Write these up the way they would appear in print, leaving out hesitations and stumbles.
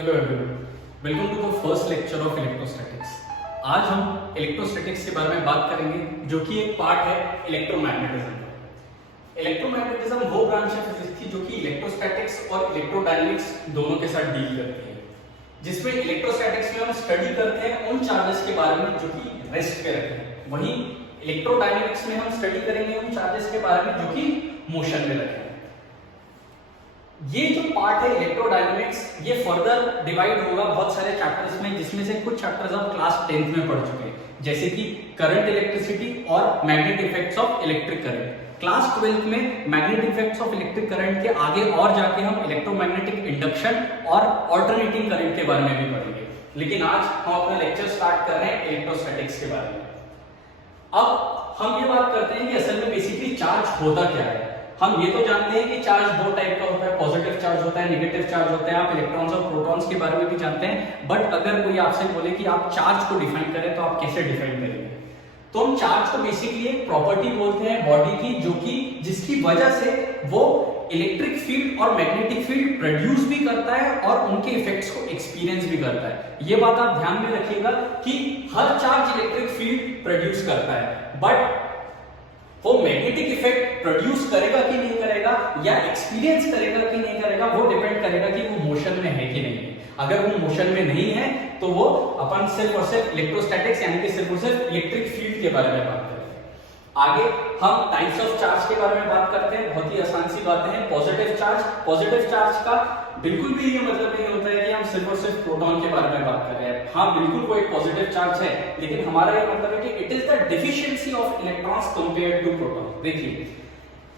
Hello everyone, welcome to the first lecture of electrostatics. आज हम electrostatics के बारे में बात करेंगे, जो कि एक पार्ट है इलेक्ट्रोमैग्नेटिज्म का। इलेक्ट्रोमैग्नेटिज्म वो ब्रांच है फिजिक्स की जो कि इलेक्ट्रोस्टैटिक्स और इलेक्ट्रोडायनेमिक्स दोनों के साथ डील करती है, जिसमें इलेक्ट्रोस्टैटिक्स में हम स्टडी करते हैं उन चार्जेस के बारे में जो कि रेस्ट पे रहते हैं, वहीं इलेक्ट्रोडायनेमिक्स में हम स्टडी करेंगे उन चार्जेस के बारे में जो कि मोशन में रहते हैं। ये जो पार्ट है इलेक्ट्रोडायनेमिक्स, ये फर्दर डिवाइड होगा बहुत सारे चैप्टर्स में, जिसमें से कुछ चैप्टर्स आप क्लास 10th में पढ़ चुके हैं, जैसे कि करंट इलेक्ट्रिसिटी और magnetic effects of electric current. Class 12th में magnetic effects of electric current के आगे और जाके हम इलेक्ट्रोमैग्नेटिक इंडक्शन और ऑल्टरनेटिंग करंट के बारे में भी पढ़ेंगे। लेकिन आज हम अपना लेक्चर स्टार्ट कर रहे हैं इलेक्ट्रोस्टैटिक्स के बारे में। अब हम ये बात करते हैं कि असल में बेसिकली चार्ज होता क्या है। हम ये तो जानते हैं कि चार्ज दो टाइप का होता है, पॉजिटिव चार्ज होता है, नेगेटिव चार्ज होता है। आप इलेक्ट्रॉन्स और प्रोटॉन्स के बारे में भी जानते हैं, बट अगर कोई आपसे बोले कि आप चार्ज को डिफाइन करें तो आप कैसे डिफाइन करेंगे? तो हम चार्ज को बेसिकली एक प्रॉपर्टी बोलते हैं बॉडी की, जो कि जिसकी वजह से वो इलेक्ट्रिक फील्ड और मैग्नेटिक फील्ड प्रोड्यूस भी करता है और उनके इफेक्ट्स को एक्सपीरियंस भी करता है। ये बात आप ध्यान में रखिएगा कि हर चार्ज इलेक्ट्रिक फील्ड प्रोड्यूस करता है, बट वो मैग्नेटिक इफेक्ट प्रोड्यूस करेगा कि नहीं करेगा या एक्सपीरियंस करेगा कि नहीं करेगा, वो डिपेंड करेगा कि वो मोशन में है कि नहीं है। अगर वो मोशन में नहीं है तो वो अपन सिर्फ और सिर्फ इलेक्ट्रोस्टैटिक्स यानी कि सिर्फ और सिर्फ इलेक्ट्रिक फील्ड के बारे में बात करेंगे। आगे हम टाइप्स ऑफ चार्ज के बारे में बात करते हैं। बहुत ही आसान सी बातें हैं। पॉजिटिव चार्ज का बिल्कुल भी ये मतलब नहीं होता है कि हम सिर्फ और सिर्फ प्रोटॉन के बारे में बात कर रहे हैं। हाँ, बिल्कुल वो एक पॉजिटिव चार्ज है, लेकिन हमारा ये मतलब है कि it is the deficiency of electrons compared to proton. देखिए,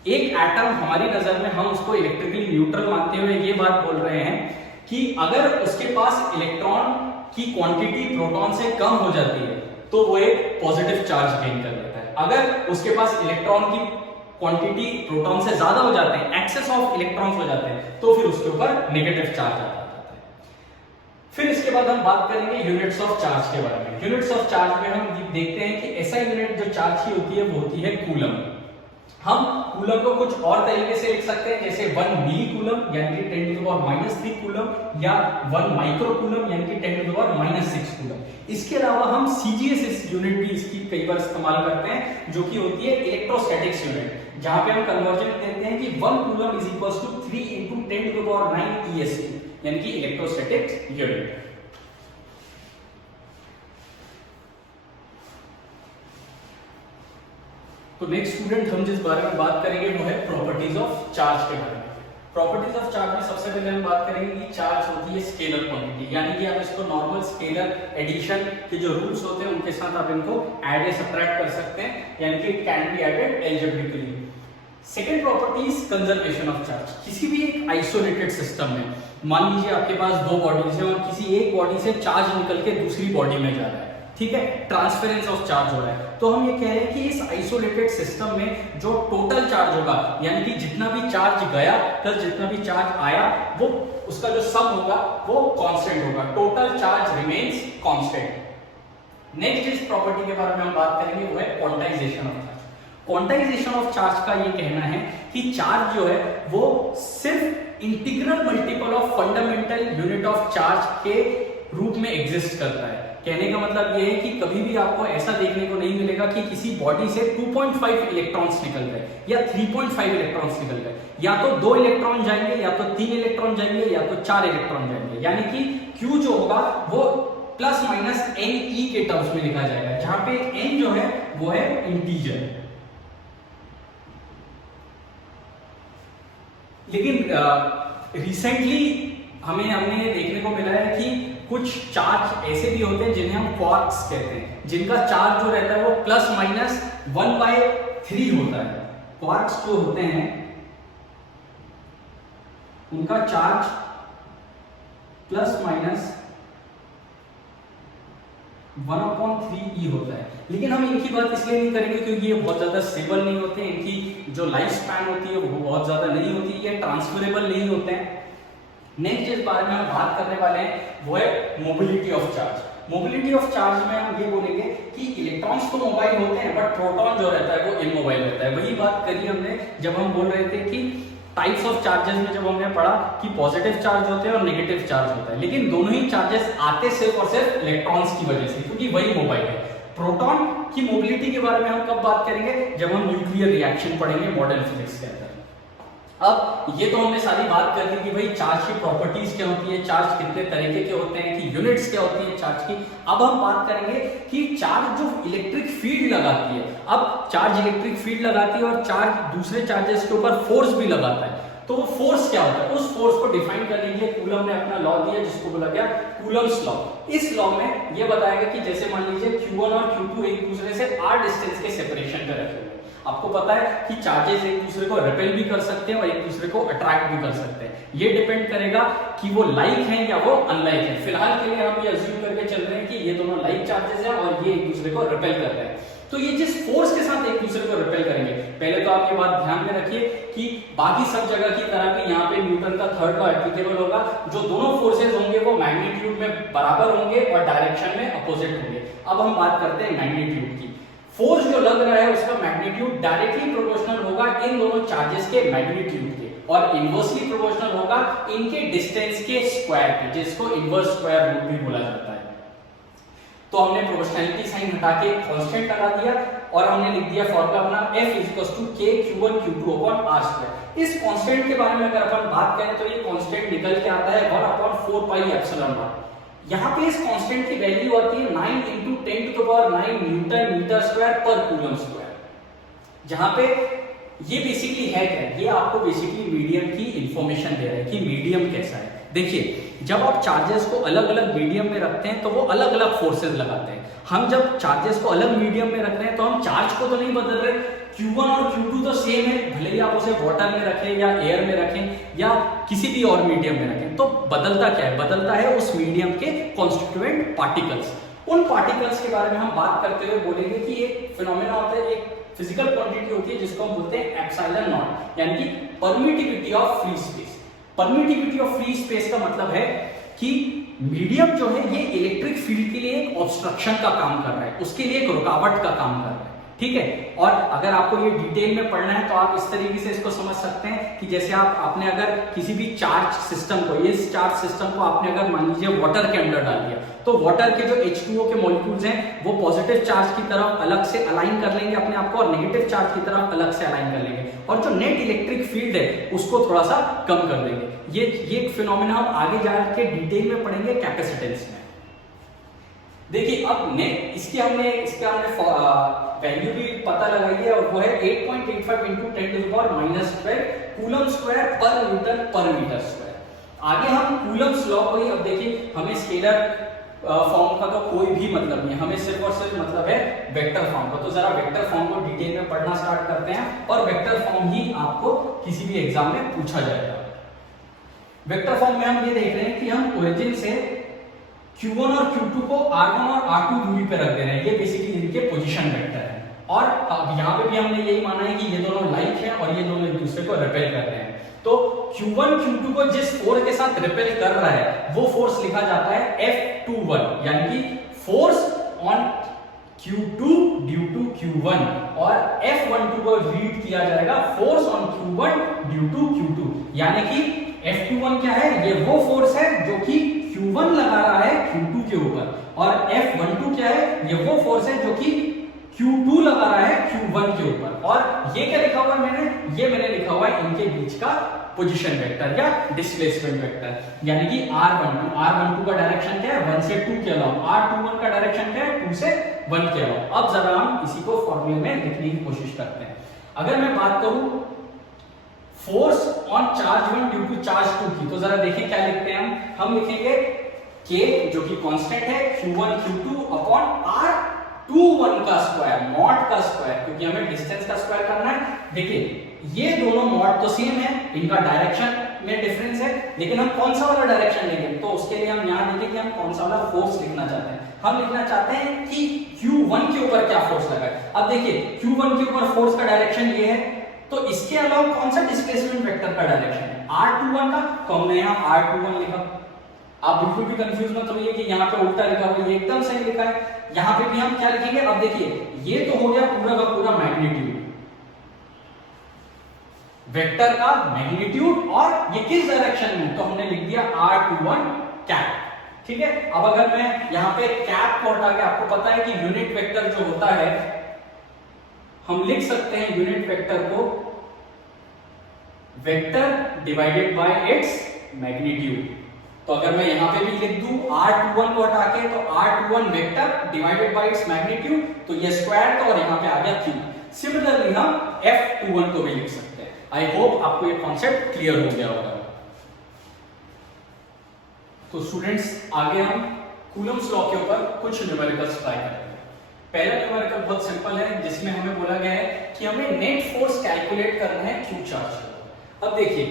एक एटम हमारी नजर में हम उसको इलेक्ट्रिकली न्यूट्रल मानते हुए ये बात बोल रहे हैं कि अगर उसके पास इलेक्ट्रॉन की क्वांटिटी प्रोटॉन से कम हो जाती है तो वो एक पॉजिटिव चार्ज गेन कर लेता है। अगर उसके पास इलेक्ट्रॉन की क्वांटिटी प्रोटॉन से ज्यादा हो जाते हैं, एक्सेस ऑफ इलेक्ट्रॉन्स हो जाते हैं, तो फिर उसके ऊपर नेगेटिव चार्ज आ जाता है। फिर इसके बाद हम बात करेंगे यूनिट्स ऑफ चार्ज के बारे में। यूनिट्स ऑफ चार्ज में हम देखते हैं कि ऐसा यूनिट जो चार्ज की होती है वो होती है कूलम। हम कूलम को कुछ और तरीके से लिख सकते हैं, जैसे 1 मिली कूलम यानी कि 10⁻³ कूलम या 1 माइक्रो कूलम यानी कि 10⁻⁶ कूलम। इसके अलावा हम सीजीएस यूनिट भी इसकी कई बार इस्तेमाल करते हैं, जो कि होती है इलेक्ट्रोस्टैटिक्स यूनिट, जहां पे हम कन्वर्जन देते हैं कि 1 coulomb is equals to 3 × 10⁹ ESC यानी कि इलेक्ट्रोस्टैटिक्स यूनिट। तो नेक्स्ट स्टूडेंट हम जिस बारे में बात करेंगे वो है प्रॉपर्टीज ऑफ चार्ज के बारे में। प्रॉपर्टीज ऑफ चार्ज में सबसे पहले हम बात करेंगे कि चार्ज होती है स्केलर क्वांटिटी, यानी कि आप इसको नॉर्मल स्केलर एडिशन के जो रूल्स होते हैं उनके साथ आप इनको ऐड या सब्ट्रैक्ट कर सकते हैं, यानी कि it can be added algebraically. Second property is conservation of charge. किसी भी एक आइसोलेटेड सिस्टम में मान लीजिए आपके पास दो बॉडीज है और किसी एक बॉडी से चार्ज निकल के दूसरी बॉडी में जा रहा है, ठीक है, ट्रांसफरेंस ऑफ चार्ज हो रहा है, तो हम ये कह रहे हैं कि इस आइसोलेटेड सिस्टम में जो टोटल चार्ज होगा, यानी कि जितना भी चार्ज गया प्लस जितना भी चार्ज आया, वो उसका जो सम होगा वो कांस्टेंट होगा। Total charge remains constant. Next जिस प्रॉपर्टी के बारे में हम बात करेंगे वो है quantization of charge. Quantization of charge का ये कहना है कि चार्ज जो है वो सिर्फ integral multiple of fundamental unit of charge के रूप में एग्जिस्ट करता है। कहने का मतलब ये है कि कभी भी आपको ऐसा देखने को नहीं मिलेगा कि किसी बॉडी से 2.5 इलेक्ट्रॉन्स निकल गए या 3.5 इलेक्ट्रॉन्स निकल गए। या तो 2 इलेक्ट्रॉन जाएंगे, या तो 3 इलेक्ट्रॉन जाएंगे, या तो 4 इलेक्ट्रॉन जाएंगे, यानी कि Q जो होगा वो ±NE के टर्म्स में लिखा जाएगा, जहां पे N जो है वो है इंटीजर। लेकिन रिसेंटली हमने देखने को मिला है कि कुछ चार्ज ऐसे भी होते हैं जिन्हें हम क्वार्क्स कहते हैं, जिनका चार्ज जो रहता है वो ±1/3 होता है। क्वार्क्स जो होते हैं उनका चार्ज ±1/3e होता है। लेकिन हम इनकी बात इसलिए नहीं करेंगे क्योंकि ये बहुत ज्यादा स्टेबल नहीं होते, इनकी जो लाइफ स्पैन होती है वो बहुत ज्यादा नहीं होती, ये ट्रांसफरेबल नहीं होते हैं। नेक्स्ट जिस बारे में हम बात करने वाले हैं वो है mobility of charge. Mobility of charge में हम ये बोलेंगे कि इलेक्ट्रॉन्स तो मोबाइल होते हैं, बट प्रोटॉन जो रहता है वो इमोबाइल रहता है। वही बात करी हमने जब हम बोल रहे थे कि टाइप्स ऑफ चार्जेस में जब हमने पढ़ा कि पॉजिटिव चार्ज होते हैं और नेगेटिव चार्ज होता है, लेकिन दोनों ही चार्जेस आते सिर्फ और सिर्फ इलेक्ट्रॉन्स की वजह से, क्योंकि वही मोबाइल है। प्रोटॉन की मोबिलिटी के बारे में हम कब बात करेंगे, जब हम न्यूक्लियर रिएक्शन पढ़ेंगे मॉडर्न फिजिक्स के अंदर। अब ये तो हमने सारी बात कर ली कि भाई चार्ज की प्रॉपर्टीज क्या होती है, चार्ज कितने तरीके के होते हैं, कि यूनिट्स क्या होती है चार्ज की। अब हम बात करेंगे कि चार्ज जो इलेक्ट्रिक फील्ड लगाती है, अब चार्ज इलेक्ट्रिक फील्ड लगाती है और चार्ज दूसरे चार्जेस के ऊपर फोर्स भी लगाता है, तो वो फोर्स क्या होता है, उस फोर्स को डिफाइन करने के लिए कूलम ने अपना लॉ दिया जिसको बोला गया कूलम्स लॉ। इस लॉ में ये बताएगा कि जैसे मान लीजिए Q1 और Q2 एक दूसरे से r डिस्टेंस के सेपरेशन पे रखे हुए। आपको पता है कि चार्जेस एक दूसरे को रिपेल भी कर सकते हैं और एक दूसरे को अट्रैक्ट भी कर सकते हैं। ये डिपेंड करेगा कि वो लाइक हैं या वो अनलाइक हैं। फिलहाल के लिए हम ये अज्यूम करके चल रहे हैं कि ये दोनों लाइक चार्जेस हैं और ये एक दूसरे को रिपेल कर रहे हैं। तो ये जिस फोर्स के साथ एक दूसरे को रिपेल करेंगे, पहले तो आप ये बात ध्यान में रखिए कि बाकी सब जगह की तरह भी यहाँ पे न्यूटन का थर्ड लॉ एप्लीकेबल होगा। जो दोनों फोर्सेज होंगे वो मैग्नीट्यूड में बराबर होंगे और डायरेक्शन में अपोजिट होंगे। अब हम बात करते हैं मैग्नीट्यूड की। फोर्स जो लग रहा है उसका मैग्नीट्यूड डायरेक्टली प्रोपोर्शनल होगा इन दोनों चार्जेस के मैग्नीट्यूड के, और इनवर्सली प्रोपोर्शनल होगा इनके डिस्टेंस के स्क्वायर के, जिसको इनवर्स स्क्वायर रूट भी बोला जाता है। तो हमने प्रोपोर्शनैलिटी साइन हटा के कांस्टेंट लगा दिया और हमने लिख दिया फॉर्मूला अपना F k Q1 Q2 upon r²। इस कांस्टेंट के बारे में अगर अपन बात करें तो ये कांस्टेंट निकल के आता है 1/4 पाई एप्सिलॉन नॉट। यहाँ पे इस कांस्टेंट की वैल्यू आती है 9 × 10⁹ न्यूटन मीटर स्क्वायर पर कूलम स्क्वायर। जहां पे ये बेसिकली है क्या, ये आपको बेसिकली मीडियम की इंफॉर्मेशन दे रहा है कि मीडियम कैसा है। देखिए, जब आप चार्जेस को अलग अलग मीडियम में रखते हैं तो वो अलग अलग फोर्सेज लगाते हैं। हम जब चार्जेस को अलग मीडियम में रख रहे हैं तो हम चार्ज को तो नहीं बदल रहे, Q1 और Q2 तो सेम है, भले ही आप उसे वाटर में रखें या एयर में रखें या किसी भी और मीडियम में रखें। तो बदलता क्या है, बदलता है उस मीडियम के कॉन्स्टिट्यूएंट पार्टिकल्स। उन पार्टिकल्स के बारे में हम बात करते हुए बोलेंगे कि एक फिनोमेना होता है, एक फिजिकल क्वांटिटी होती है जिसको हम बोलते हैं एप्सिलॉन नॉट, यानी कि permittivity of free space. Permittivity of free space का मतलब है कि मीडियम जो है ये इलेक्ट्रिक फील्ड के लिए एक ऑब्स्ट्रक्शन का काम कर रहा है, उसके लिए एक रुकावट का काम कर रहा है, ठीक है। और अगर आपको ये डिटेल में पढ़ना है तो आप इस तरीके से इसको समझ सकते हैं कि जैसे आपने अगर किसी भी चार्ज सिस्टम को, इस चार्ज सिस्टम को आपने अगर मान लीजिए वाटर के अंदर डाल दिया, तो वाटर के जो H2O के मॉलिक्यूल्स हैं वो पॉजिटिव चार्ज की तरफ अलग से अलाइन कर लेंगे अपने आप को और नेगेटिव चार्ज की तरफ अलग से अलाइन कर लेंगे, और जो नेट इलेक्ट्रिक फील्ड है उसको थोड़ा सा कम कर देंगे। ये एक फिनोमेना हम आगे जाके डिटेल में पढ़ेंगे कैपेसिटेंस में। देखिए, अब इसके हमने वैल्यू भी पता लगाई है और वो है 8.85 × 10⁻⁻12 कूलम स्क्वायर पर न्यूटन पर मीटर स्क्वायर। आगे हम कूलम्स लॉ को ही, अब देखिए हमें स्केलर फॉर्म का तो कोई भी मतलब नहीं है, हमें सिर्फ और सिर्फ मतलब है वेक्टर फॉर्म का। तो जरा वेक्टर फॉर्म को डिटेल में पढ़ना स्टार्ट करते हैं और वेक्टर फॉर्म ही आपको किसी भी एग्जाम में पूछा जाएगा। वेक्टर फॉर्म में हम ये देख रहे हैं कि हम ओरिजिन से Q1 और Q2 को R1 और R2 दूरी पे रख दे रहे हैं, ये बेसिकली इनके पोजीशन वेक्टर है। और अब यहाँ पे भी हमने यही माना है कि ये दोनों लाइक हैं और ये दोनों एक दूसरे को रिपेल कर रहे हैं। तो Q1 Q2 को जिस फोर्स के साथ रिपेल कर रहा है वो फोर्स लिखा जाता है F21, यानी कि force on Q2 due to Q1, और F12 को रीड किया जाएगा force on Q1 due to Q2, यानी कि F21 क्या है, ये वो फोर्स है जो कि Q1 लगा रहा है Q2 के ऊपर, और F12 क्या है, ये वो फोर्स है जो कि Q2 लगा रहा है Q1 के ऊपर। और ये क्या लिखा हुआ है मैंने लिखा हुआ है इनके बीच का पोजीशन वेक्टर या डिस्प्लेसमेंट वेक्टर, यानी कि R12 का डायरेक्शन क्या है, 1 से 2 के अलावा, R21 का डायरेक्शन क्या है, 2 से 1 के अलावा। अब जरा हम इसी को फॉर्मूले में लिखने की कोशिश करते हैं। अगर मैं बात करूं force on charge 1 due to charge 2 की, तो जरा देखें क्या लिखते हैं हम लिखेंगे K जो कि कांस्टेंट है, Q1 Q2 अपॉन R21 का स्क्वायर, मॉड का स्क्वायर, क्योंकि हमें डिस्टेंस का स्क्वायर करना है। देखिए ये दोनों मॉड तो सेम है, इनका डायरेक्शन में डिफरेंस है, लेकिन हम कौन सा वाला डायरेक्शन लेंगे, तो उसके लिए हम यहाँ देखें कि हम कौन सा वाला फोर्स लिखना चाहते हैं। हम लिखना चाहते हैं कि Q1 के ऊपर क्या फोर्स लगा है। अब देखिए Q1 के ऊपर फोर्स का डायरेक्शन ये है, तो इसके अलावा कौन सा डिस्प्लेसमेंट वेक्टर का डायरेक्शन है, R21 का, तो हमने यहाँ R21 लिखा। आप बिल्कुल भी कंफ्यूज मत होइए कि यहाँ पे उल्टा लिखा हुआ है, ये एकदम सही लिखा है। यहाँ पे भी हम क्या लिखेंगे, अब देखिए ये तो हो गया पूरा का पूरा मैग्नीट्यूड, वेक्टर का मैग्नीट्यूड और ये किस डायरेक्शन में, तो हमने लिख दिया r21 कैप। ठीक है, अब अगर मैं यहाँ पे कैप को हटा के, आपको पता है कि यूनिट वेक्टर जो होता है हम लिख सकते हैं यूनिट वेक्टर को vector divided by its magnitude. तो अगर मैं यहां पे भी लिख दूं r21 को हटा के, तो r21 vector divided by its magnitude, तो ये स्क्वायर का और यहां पे आ गया क्यूब। सिमिलरली हम f21 को भी लिख सकते हैं। आई होप आपको ये कॉन्सेप्ट क्लियर हो गया होगा। तो स्टूडेंट्स, आगे हम कूलम्स लॉ के ऊपर कुछ न्यूमेरिकल्स ट्राई करेंगे। पहला न्यूमेरिकल बहुत सिंपल है, जिसमें हमें बोला गया है कि हमें नेट फोर्स कैलकुलेट करना है क्यू चार्ज। अब देखिए,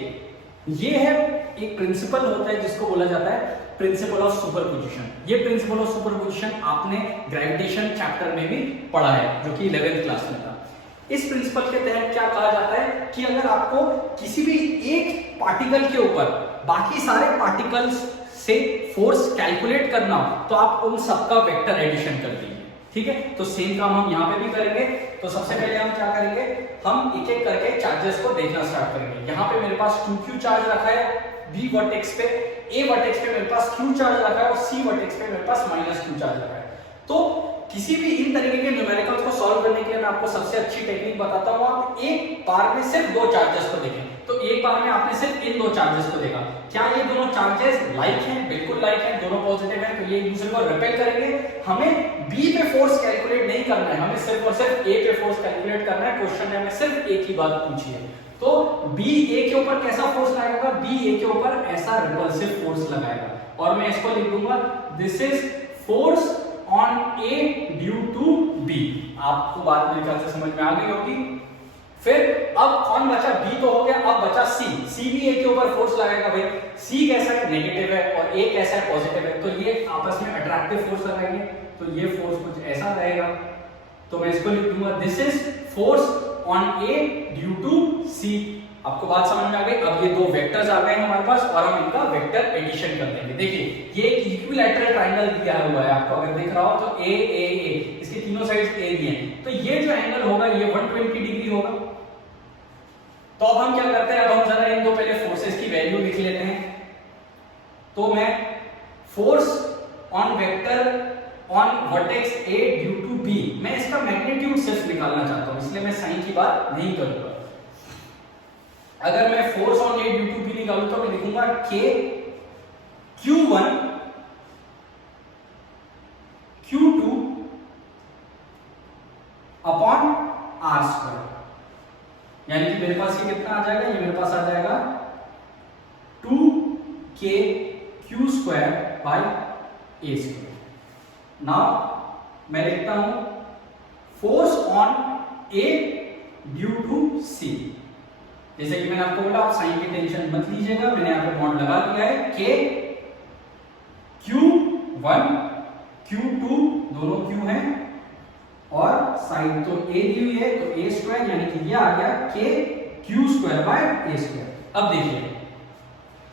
ये है एक प्रिंसिपल होता है जिसको बोला जाता है प्रिंसिपल ऑफ सुपरपोजिशन। ये प्रिंसिपल ऑफ सुपरपोजिशन आपने ग्रेविटेशन चैप्टर में भी पढ़ा है, जो कि 11th क्लास में था। इस प्रिंसिपल के तहत क्या कहा जाता है कि अगर आपको किसी भी एक पार्टिकल के ऊपर बाकी सारे पार्टिकल्स से फोर्स कैलकुलेट करना हो, तो आप उन सबका वेक्टर एडिशन कर दीजिए। ठीक है, तो सेम काम हम यहाँ पे भी करेंगे। तो सबसे पहले हम क्या करेंगे, हम एक एक करके चार्जेस को देखना स्टार्ट करेंगे। यहाँ पे मेरे पास 2q चार्ज रखा है b वर्टेक्स पे, a वर्टेक्स पे मेरे पास q चार्ज रखा है और c वर्टेक्स पे मेरे पास -q चार्ज रखा है। तो किसी भी इन तरीके के न्यूमेरिकल्स को सॉल्व करने के लिए मैं आपको सबसे अच्छी टेक्निक बताता हूँ। आप एक बार में सिर्फ दो चार्जेस को देखें। तो एक बार में आपने सिर्फ इन दो चार्जेस को देखा, क्या ये दोनों चार्जेस लाइक हैं? बिल्कुल लाइक हैं, दोनों पॉजिटिव हैं, तो ये एक दूसरे को रिपेल करेंगे। हमें बी पे फोर्स कैलकुलेट नहीं करना है, हमें सिर्फ और सिर्फ ए पे फोर्स कैलकुलेट करना है। क्वेश्चन ने हमें सिर्फ एक ही बात पूछी है, तो बी ए के ऊपर कैसा फोर्स लगाएगा? बी ए के ऊपर ऐसा रिपल्सिव फोर्स लगाएगा, और मैं इसको लिख दूंगा this is force on A due to B. आपको बात मेरे ख्याल से समझ में आ गई होगी। फिर अब कौन बचा? बी तो हो गया, अब बचा सी। सी भी ए के ऊपर फोर्स लगाएगा। भाई सी कैसा है? नेगेटिव है, और ए कैसा है? पॉजिटिव है। तो ये आपस में अट्रैक्टिव फोर्स लगाएंगे, तो ये फोर्स कुछ ऐसा रहेगा। तो मैं इसको लिख दूंगा this is force on A due to C. आपको बात समझ में आ गई? अब ये दो वेक्टर्स आ गए हमारे पास, और हम इनका वेक्टर एडिशन कर देंगे। देखिए, ये एक इक्विलैटरल ट्रायंगल दिया हुआ है, आपको अगर दिख रहा हो तो ए ए ए, इसके तीनों साइड्स ए दिए हैं। तो ये जो एंगल होगा ये 120 डिग्री होगा। तो अब हम क्या करते हैं, अब हम जरा इन दो पहले फोर्सेस की वैल्यू लिख लेते हैं। तो मैं force on vector on vertex A due to B, मैं इसका मैग्नीट्यूड सिर्फ निकालना चाहता हूं, इसलिए मैं साइन की बात नहीं करूंगा। अगर मैं force on A due to B निकालूं तो मैं लिखूंगा k q1 q2 upon r square, यानी कि मेरे पास ये कितना आ जाएगा? ये मेरे पास आ जाएगा 2k q square by a square. Now मैं लिखता हूं force on a due to c। जैसे कि मैंने आपको बोला, आप साइन की टेंशन मत लीजिएगा, मैंने यहाँ पे बॉन्ड लगा दिया है। k q1 q2 दोनों q हैं, और साइन तो a दी हुई है, तो a स्क्वायर, यानी कि ये आ गया k q square by a square. अब देखिए,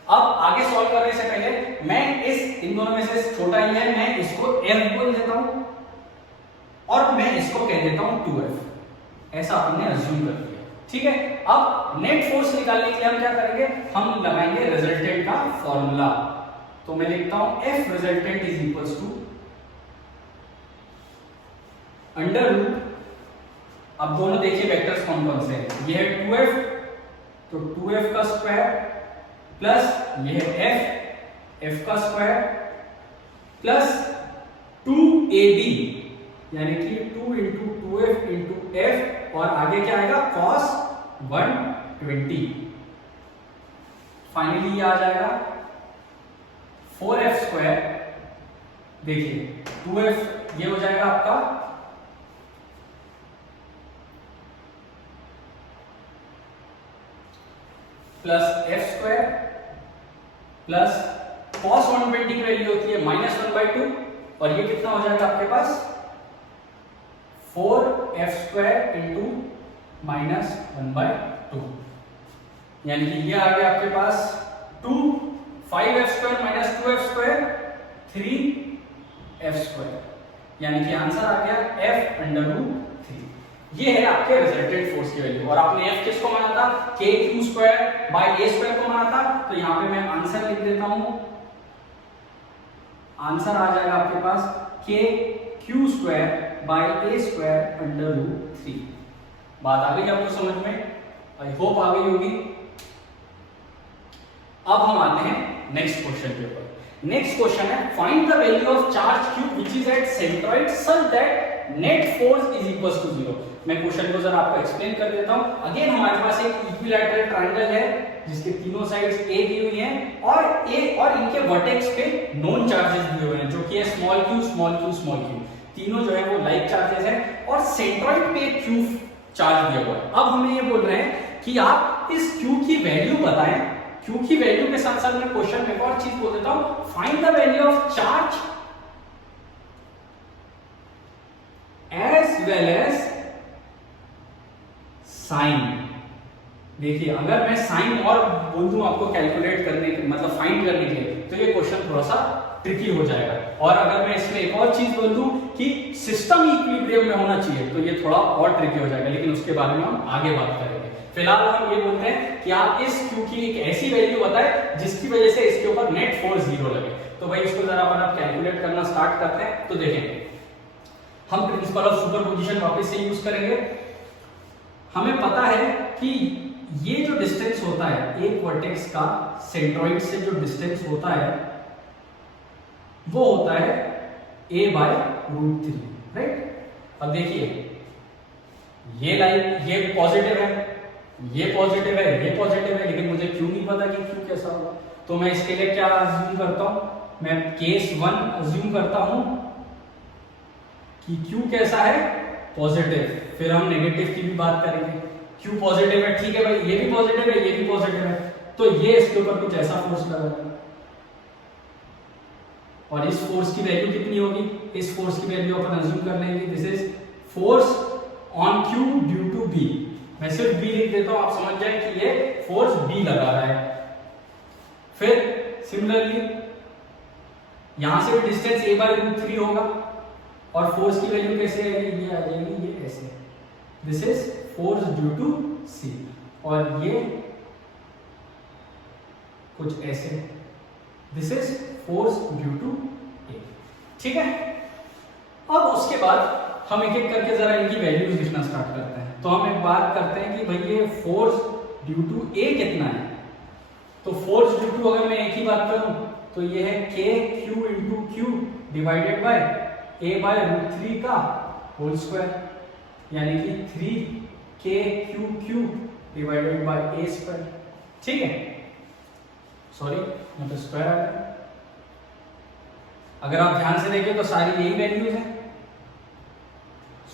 अब आगे सॉल्व करने से पहले मैं इन दोनों में से छोटा ही है, मैं इसको f बोल देता हूं, और मैं इसको कह देता हूं 2f। ऐसा हमने अज्यूम कर दिया। ठीक है, अब नेट फोर्स निकालने के लिए हम क्या करेंगे? हम लगाएंगे रिजल्टेंट का फॉर्मूला। तो मैं लिखता हूं F resultant is equals to under root, अब दोनों देखिए वेक्टर्स कौन कौन से हैं। ये है 2f, तो 2f का स्क्वायर प्लस ये है f का स्क्वायर प्लस 2ab, यानी कि 2 इंटू 2f इंटू f, और आगे क्या आएगा? cos 120। फाइनली ये आ जाएगा 4f स्क्वायर। देखिए 2f ये हो जाएगा आपका plus f square plus cos 120 की वैल्यू होती है -1/2, और ये कितना हो जाएगा आपके पास? 4f स्क्वायर इंटू -1/2, यानी कि ये आ गया आपके पास 5f square minus 2f square 3f square, यानी कि आंसर आ गया f अंडर रूट 3। ये है आपके रिजल्टेंट फोर्स की वैल्यू। और आपने F किसको माना था, k q square by a square को माना था। तो यहाँ पे मैं आंसर लिख देता हूं, आंसर आ जाएगा आपके पास k q square by a square under root 3। बात आ गई आपको समझ में, आई होप आ गई होगी। अब हम आते हैं नेक्स्ट क्वेश्चन के ऊपर। नेक्स्ट क्वेश्चन है find the value of charge q which is at centroid such that net force is equal to 0। मैं क्वेश्चन को जरा आपको एक्सप्लेन कर देता हूं। अगेन हमारे पास एक इक्विलैटरल ट्रायंगल है जिसके तीनों साइड्स a दी हुई हैं और a और इनके वर्टेक्स पे नोन चार्जेस दिए हुए हैं जो कि है small q small q small q। तीनों जो है वो लाइक चार्जेस हैं और सेंट्रॉइड पे एक q चार्ज दिया हुआ है। अब हमें ये बोल रहे हैं कि आप इस q की वैल्यू बताएं। q की वैल्यू के साथ साथ मैं क्वेश्चन में एक और चीज बोल देता हूं, find the value of charge as well as sign. देखिए अगर मैं साइन और बोल दूं आपको कैलकुलेट करने के मतलब फाइंड करने के लिए तो ये क्वेश्चन थोड़ा सा ट्रिकी हो जाएगा। और अगर मैं इसमें एक और चीज बोल दूं कि सिस्टम इक्विलिब्रियम में होना चाहिए तो ये थोड़ा और ट्रिकी हो जाएगा, लेकिन उसके बारे में हम आगे बात करेंगे। फिलहाल हम ये बोलते हैं कि आप इस q की एक ऐसी वैल्यू बताएं जिसकी वजह से इसके ऊपर नेट फोर्स 0 लगे। तो भाई इसको जरा अपन आप कैलकुलेट करना स्टार्ट करते हैं। तो देखें हम प्रिंसिपल ऑफ सुपरपोजिशन वापस से यूज करेंगे। हमें पता है कि ये जो डिस्टेंस होता है एक वर्टेक्स का सेंट्रॉइड से जो डिस्टेंस होता है वो होता है a बाय रूट 3, राइट। अब देखिए ये लाइन ये पॉजिटिव है, ये पॉजिटिव है, ये पॉजिटिव है, लेकिन मुझे क्यों नहीं पता कि क्यों कैसा होगा। तो मैं इसके लिए क्या अज्यूम करता हूं, मैं केस 1 अज्यूम करता हूं कि क्यू कैसा है, पॉजिटिव। फिर हम नेगेटिव की भी बात करेंगे। क्यू पॉजिटिव है, ठीक है भाई, ये भी पॉजिटिव है, ये भी पॉजिटिव है, तो ये इसके ऊपर कुछ ऐसा फोर्स लगा और इस फोर्स की वैल्यू कितनी होगी, इस फोर्स की वैल्यू अपन अज्यूम कर लेंगे this is force on Q due to B. मैं सिर्फ बी लिख देता हूं, आप समझ जाए कि ये फोर्स बी लगा रहा है। फिर सिमिलरली यहां से भी डिस्टेंस a बाय रूट 3 होगा और फोर्स की वैल्यू कैसे आएगी, ये आ जाएगी ये ऐसे, this is force due to C, और ये कुछ ऐसे, this is force due to A. ठीक है, अब उसके बाद हम एक एक करके जरा इनकी वैल्यूज लिखना स्टार्ट करते हैं। तो हम एक बात करते हैं कि भाई ये फोर्स ड्यू टू ए कितना है। तो फोर्स ड्यू टू अगर मैं एक ही बात करूं तो ये है k q into Q divided by a by root 3 का होल स्क्वायर, यानी कि 3k q Q divided by a square. ठीक है, सॉरी मतलब स्क्वायर आ गया। अगर आप ध्यान से देखें तो सारी यही वैल्यूज हैं।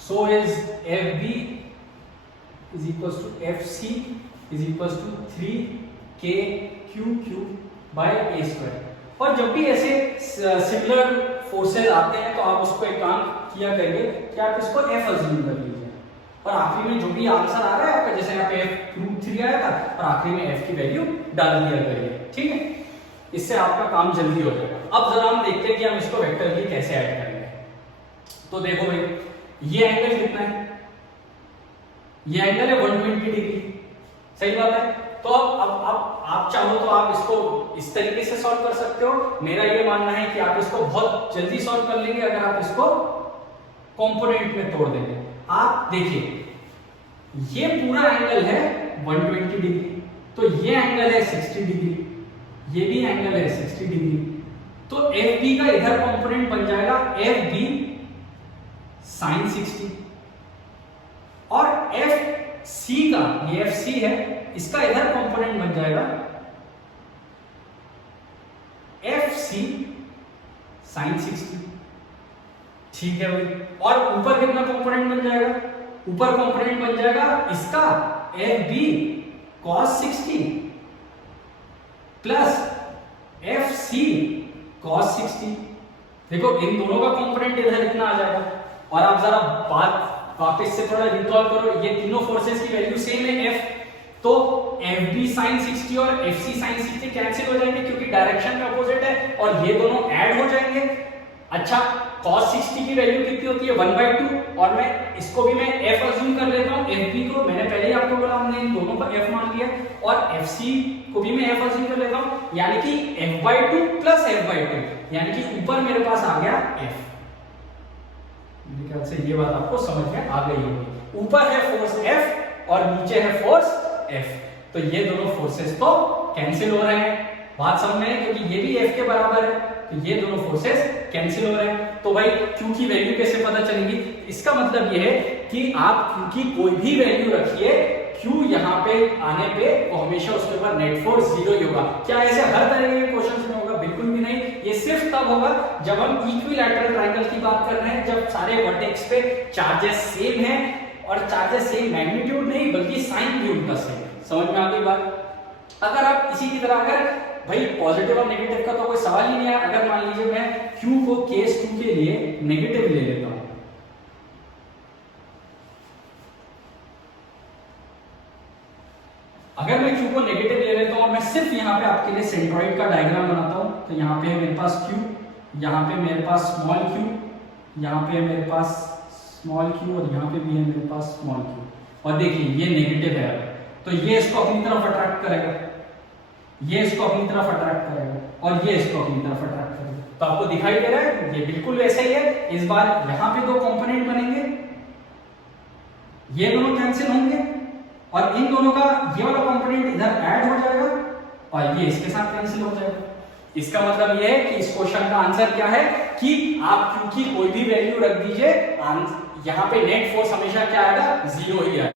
So is F B is equal to F C is equal to 3k q cube by A square. और जब भी ऐसे सिमिलर फोर्सेज आते हैं तो आप उसको एक काम किया करिए कि आप इसको f अज्यूम कर लीजिए और आखिरी में जो भी आंसर आ रहा है आपका, जैसे यहाँ पे f रूट 3 आया था और आखिरी में f की वैल्यू डाल दिया करिए। ठीक है, इससे आपका काम जल्दी हो जाएगा। अब जरा हम देखते हैं कि हम इसको वेक्टरली कैसे ऐड करेंगे। तो देखो भाई ये एंगल कितना है, ये एंगल है 120 डिग्री, सही बात है। तो अब आप चाहो तो आप इसको इस तरीके से सॉल्व कर सकते हो। मेरा ये मानना है कि आप इसको बहुत जल्दी सॉल्व कर लेंगे अगर आप इसको कंपोनेंट में तोड़ देंगे। आप देखिए ये पूरा एंगल है 120 डिग्री, तो ये एंगल है 60 डिग्री, ये भी एंगल है 60 डिग्री। तो एफ बी का इधर कंपोनेंट बन जाएगा एफ बी साइन 60 और एफ सी का, ये एफ सी है, इसका इधर कंपोनेंट बन जाएगा एफ सी साइन 60। ठीक है भाई, और ऊपर कितना कंपोनेंट बन जाएगा, ऊपर कंपोनेंट बन जाएगा इसका F B cos 60 plus F C cos 60। देखो इन दोनों का कंपोनेंट इधर इतना आ जाएगा। और आप जरा बात वापस से थोड़ा रिकॉल करो, ये तीनों फोर्सेस की वैल्यू सेम है एफ, तो एफ बी साइन 60 और एफ सी साइन 60 कैंसिल हो जाएंगे क्योंकि डायरेक्शन में अपोजिट है और ये दोनों ऐड हो जाएंगे। अच्छा, cos 60 की वैल्यू कितनी होती है 1/2, और मैं इसको भी मैं f अज्यूम कर लेता हूँ, fb को मैंने पहले ही आपको बोला हमने इन दोनों को f मान लिया, और fc को भी मैं f अज्यूम कर लेता हूँ, यानी कि f/2 प्लस f/2, यानी कि ऊपर मेरे पास आ गया f। मेरे ख्याल से ये बात आपको समझ में आ गई होगी। ऊपर है फोर्स f और नीचे है फोर्स f, तो ये दोनों फोर्सेस तो कैंसिल हो रहे हैं, बात समझ में है, क्योंकि ये भी f के बराबर है, तो ये दोनों फोर्सेस कैंसिल हो रहे हैं। तो भाई Q की वैल्यू कैसे पता चलेगी? इसका मतलब ये है कि आप Q की कोई भी वैल्यू रखिए, Q यहाँ पे आने पे वो हमेशा उसके ऊपर नेट फोर्स 0 ही होगा। क्या ऐसे हर तरह के क्वेश्चंस में होगा? बिल्कुल भी नहीं। ये सिर्फ तब होगा जब हम इक्विलैटरल ट्रायंगल की बात कर रहे हैं, जब सारे वर्टेक्स पे चार्जेस सेम हैं, और चार्जेस सेम मैग्नीट्यूड नहीं बल्कि साइन भी उनका सेम। समझ में आ गई बात? अगर आप इसी की तरह, अगर भाई पॉजिटिव और नेगेटिव का तो कोई सवाल ही नहीं है, अगर मान लीजिए मैं Q को केस 2 के लिए नेगेटिव ले लेता हूं, अगर मैं Q को नेगेटिव ले लेता हूं और मैं सिर्फ यहां पे आपके लिए सेंट्रॉइड का डायग्राम बनाता हूं, तो यहां पे है मेरे पास Q, यहां पे मेरे पास स्मॉल q, यहां पे है मेरे पास स्मॉल q, और यहां पे भी है मेरे पास स्मॉल q, और देखिए ये नेगेटिव है, तो ये इसको अपनी तरफ अट्रैक्ट करेगा, ये इसको अपनी तरफ अट्रैक्ट करेगा, और ये इसको अपनी तरफ अट्रैक्ट करेगा। तो आपको दिखाई दे रहा है ये बिल्कुल वैसा ही है। इस बार यहां पे दो कंपोनेंट बनेंगे, ये दोनों कैंसिल होंगे, और इन दोनों का ये वाला कंपोनेंट इधर ऐड हो जाएगा, और ये इसके साथ कैंसिल हो जाएगा। इसका मतलब ये है कि इस क्वेश्चन का आंसर क्या है कि आप Q की कोई भी वैल्यू रख दीजिए, यहां पे नेट फोर्स हमेशा क्या आएगा? 0 ही आएगा।